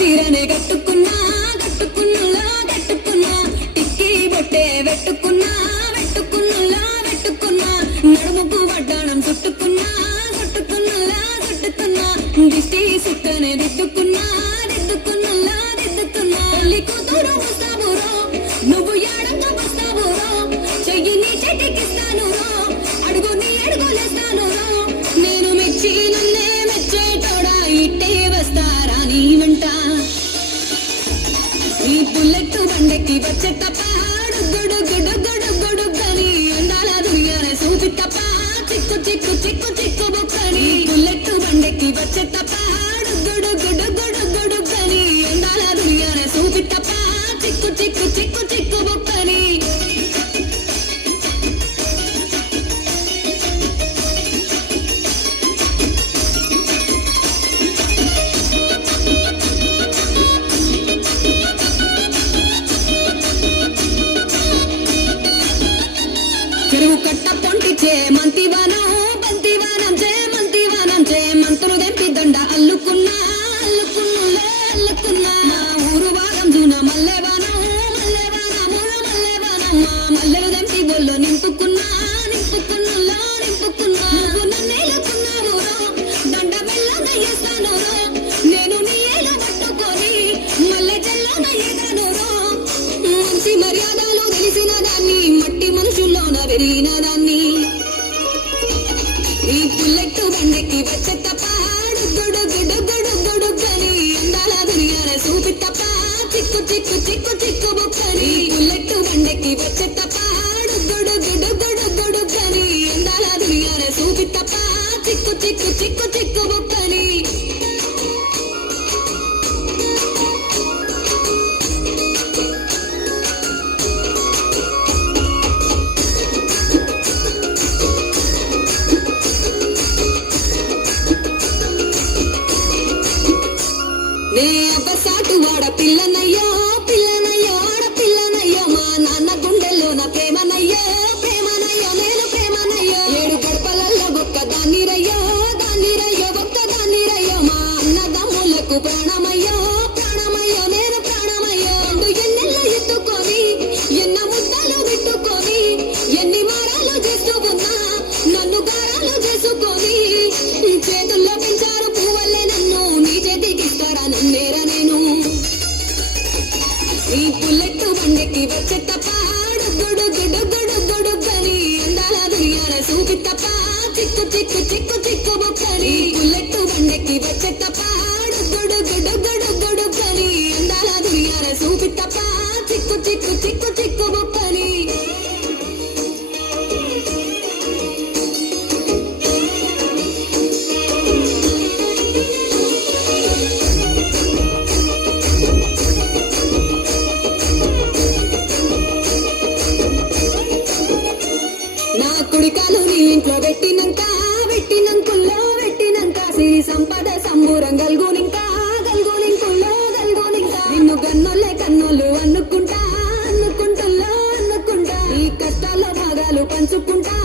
చీరనే కట్టుకున్నా కట్టుకున్నులా కట్టుకున్నా టిక్కీ బొట్టే వెట్టుకున్నా వెట్టుకున్నులా వెట్టుకున్నా నడుముకు వడ్డాణం చుట్టుకున్నా చుట్టుకున్నులా చుట్టుకున్నా దిష్టి సుక్కనే దిద్దుకున్నా దిద్దుకున్నులా దిద్దుకున్నా పెళ్లి కూతురు వస్తావురో నువ్వు ఏడంగా వస్తావురో చెయ్యి నీ చేతికిస్తాను అడుగు నీ అడుగులేస్తాను నేను మెచ్చి నన్నే మెచ్చేటోడా ఇట్టే వస్తారా నీ వెంట ఈ బుల్లెట్ బండెక్కి వచ్చే తప్ప గుడు గుడు గుడు గుడు గని అందాల దునియానే సూచి తప్ప చిక్కు చిక్కు చిక్కు చిక్కు బుక్కని బుల్లెట్ బండెక్కి వచ్చే తప్ప గుడు గుడు గుడు గుడు గని అందాల దునియానే సూచి తప్ప చిక్కు చిక్కు చిక్కు చిక్కు బుక్కని చెరువు కట్ట పొంటిచే మంతివానం బంతివానం చే మంతివానం చే మంతులు దెంపి దండ అల్లుకున్నా అల్లుకున్నులే అల్లుకున్నా మా ఊరు భాగం జూన మల్లెవానం మల్లెవానం మల్లెవానం మా మల్లెలు దెంపి బొల్లో నింపుకున్నా నింపుకున్నులా నింపుకున్నా నువ్వు నన్నేలుకున్నావు దండ మెల్లగా చేస్తాను నేను నీ ఏలు పట్టుకొని మల్లె చెల్లోన ఎగాను మంచి మర్యాదలు తెలిసిన దాన్ని మట్టి మనుషుల్లోన పెరిగిన దాన్ని ఈ పుల్లెట్టు బండెక్కి వచ్చే తప్ప గుడు గుడు గుడు గుడు గని అందాల దునియానే సూపి తప్ప చిక్కు చిక్కు చిక్కు చిక్కు బుక్కని పుల్లెట్టు బండెక్కి వచ్చే తప్ప గుడు గుడు గుడు గుడు గని అందాల దునియానే సూపి తప్ప చిక్కు చిక్కు చిక్కు చిక్కు బుక్కని నే అబ్బసాటు వాడ పిల్లనయ్యో పిల్లనయ్యో ఆడ పిల్లనయ్యో మా నాన్న గుండెల్లో నా ప్రేమనయ్యో ప్రేమనయ్యో నేను ప్రేమనయ్యో ఏడు గడపలల్లో ఒక్క దాన్నిరయ్యో దాన్నిరయ్యో ఒక్క దాన్నిరయ్యో మా అన్నదమ్ములకు ప్రాణమయ్యో ప్రాణమయ్యో నేను ప్రాణమయ్యో ఎన్నెల్లో ఎత్తుకొని ఎన్న ముద్దలు పెట్టుకొని ఎన్ని మారాలు చేస్తూ ఉన్నా నన్ను గారాలు చేసుకొని చేతుల్లో పెంచారు పువ్వల్లే నన్ను నీ చేతికిస్తారా నన్నేరా నేను ఈ పుల్లెట్టు బండెక్కి వచ్చే తప్ప గుడు గుడు గుడు గుడు గని అందాల దునియానే సూపి తప్ప చిక్కు చిక్కు చిక్కు చిక్కు బుక్కని పుల్లెట్టు బండెక్కి వచ్చే తప్ప గుడు గుడు గుడు గుడు గని అందాల దునియానే సూపి తప్ప చిక్కు చిక్కు చిక్కు చిక్కు బుక్కని నా కుడికాలు నీ ఇంట్లో పెట్టినంక పెట్టినంకుల్లో పెట్టినంక సిరి సంపద సంబూరం గల్గునింకా గల్గునింకుల్లో గల్గునింకా నిన్ను గన్నోళ్ళే కన్నోళ్ళు అనుకుంటా అనుకుంటుల్లో అనుకుంటా ఈ కష్టాల్లో భాగాలు పంచుకుంటా